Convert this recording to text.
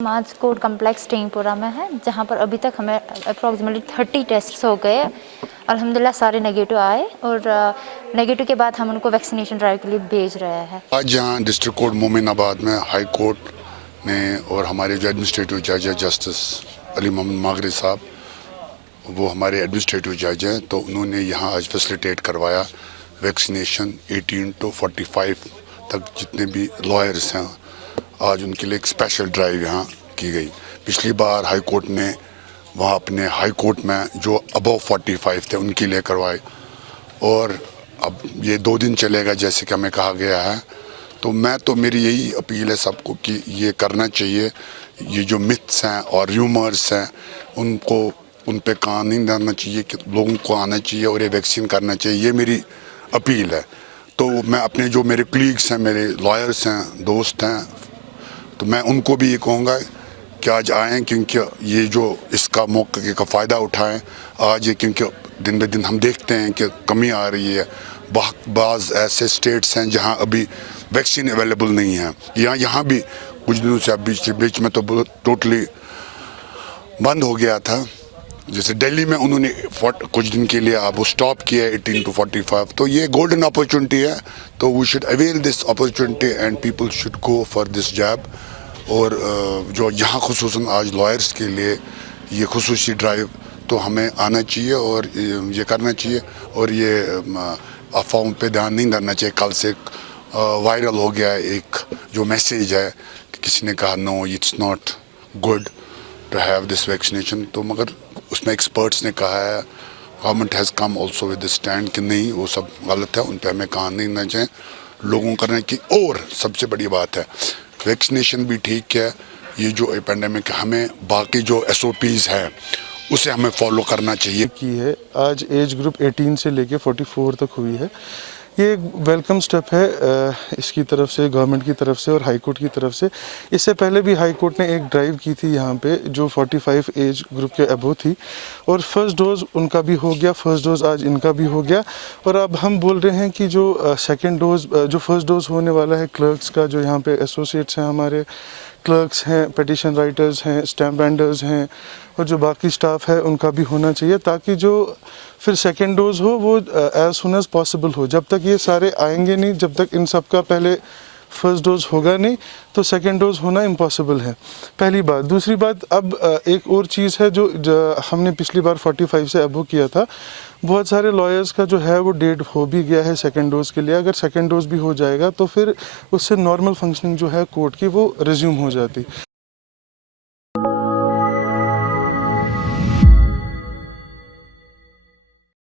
आज court complex टीमपुरा में है, जहां पर अभी तक हमें अप्रॉक्सीमेटली 30 टेस्ट हो गए। अल्हम्दुलिल्लाह सारे नेगेटिव आए और नेगेटिव के बाद हम उनको वैक्सीनेशन ड्राइव के लिए भेज रहे हैं। आज यहाँ डिस्ट्रिक्ट कोर्ट मोमिनाबाद में हाई कोर्ट ने और हमारे जो एडमिनिस्ट्रेटिव जज है जस्टिस अली मोहम्मद मागरी साहब, वो हमारे एडमिनिस्ट्रेटिव जज हैं, तो उन्होंने यहाँ आज फैसिलिटेट करवाया वैक्सीनेशन 18 to 45 तक जितने भी लॉयर्स हैं। आज उनके लिए एक स्पेशल ड्राइव यहाँ की गई। पिछली बार हाई कोर्ट ने वहाँ अपने हाई कोर्ट में जो अबव 45 थे उनके लिए करवाए, और अब ये 2 दिन चलेगा जैसे कि हमें कहा गया है। तो मेरी यही अपील है सबको कि ये करना चाहिए। ये जो मिथ्स हैं और र्यूमर्स हैं उनको उन पे कान नहीं डालना चाहिए, कि लोगों को आना चाहिए और ये वैक्सीन करना चाहिए। ये मेरी अपील है। तो मैं अपने जो मेरे कलीग्स हैं, मेरे लॉयर्स हैं, दोस्त हैं, तो मैं उनको भी ये कहूँगा कि आज आएँ, क्योंकि ये जो इसका मौके का फ़ायदा उठाएं आज ये, क्योंकि दिन ब दिन हम देखते हैं कि कमी आ रही है। बाज़ ऐसे स्टेट्स हैं जहां अभी वैक्सीन अवेलेबल नहीं है, यहाँ भी कुछ दिनों से अभी बीच में तो टोटली बंद हो गया था। जैसे दिल्ली में उन्होंने कुछ दिन के लिए अब स्टॉप किया 18 to 45। तो ये गोल्डन अपॉर्चुनिटी है, तो we should avail this opportunity and people should go for this job. और जो यहाँ खुसूसन आज लॉयर्स के लिए ये खुसूसी ड्राइव, तो हमें आना चाहिए और ये करना चाहिए। और ये अफवाहों पे ध्यान नहीं देना चाहिए। कल से वायरल हो गया एक जो मैसेज है कि किसी ने कहा no it's not good to have this vaccination, तो मगर उसमें एक्सपर्ट्स ने कहा है, government has come also with stand कि नहीं वो सब गलत है, उन पर हमें कान नहीं देना चाहिए, लोगों को करने की। और सबसे बड़ी बात है वैक्सीनेशन भी ठीक है, ये जो पेंडेमिक हमें बाकी जो SOPs है उसे हमें फॉलो करना चाहिए। की है आज एज ग्रुप 18 से लेके 44 तक हुई है। ये एक वेलकम स्टेप है इसकी तरफ से, गवर्नमेंट की तरफ से और हाई कोर्ट की तरफ से। इससे पहले भी हाई कोर्ट ने एक ड्राइव की थी यहाँ पे जो 45 एज ग्रुप के अबव थी, और फर्स्ट डोज उनका भी हो गया, फर्स्ट डोज आज इनका भी हो गया। और अब हम बोल रहे हैं कि जो सेकेंड डोज, जो फर्स्ट डोज होने वाला है क्लर्क्स का, जो यहाँ पे एसोसिएट्स हैं, हमारे क्लर्क्स हैं, पिटिशन राइटर्स हैं, स्टैम्प वेंडर्स हैं, और जो बाकी स्टाफ है उनका भी होना चाहिए, ताकि जो फिर सेकेंड डोज हो वो एज सुन एज पॉसिबल हो। जब तक ये सारे आएंगे नहीं, जब तक इन सब का पहले फर्स्ट डोज होगा नहीं, तो सेकेंड डोज होना इम्पॉसिबल है, पहली बात। दूसरी बात, अब एक और चीज़ है जो हमने पिछली बार 45 से अबव किया था, बहुत सारे लॉयर्स का जो है वो डेट हो भी गया है सेकेंड डोज के लिए। अगर सेकेंड डोज भी हो जाएगा तो फिर उससे नॉर्मल फंक्शनिंग जो है कोर्ट की वो रिज्यूम हो जाती।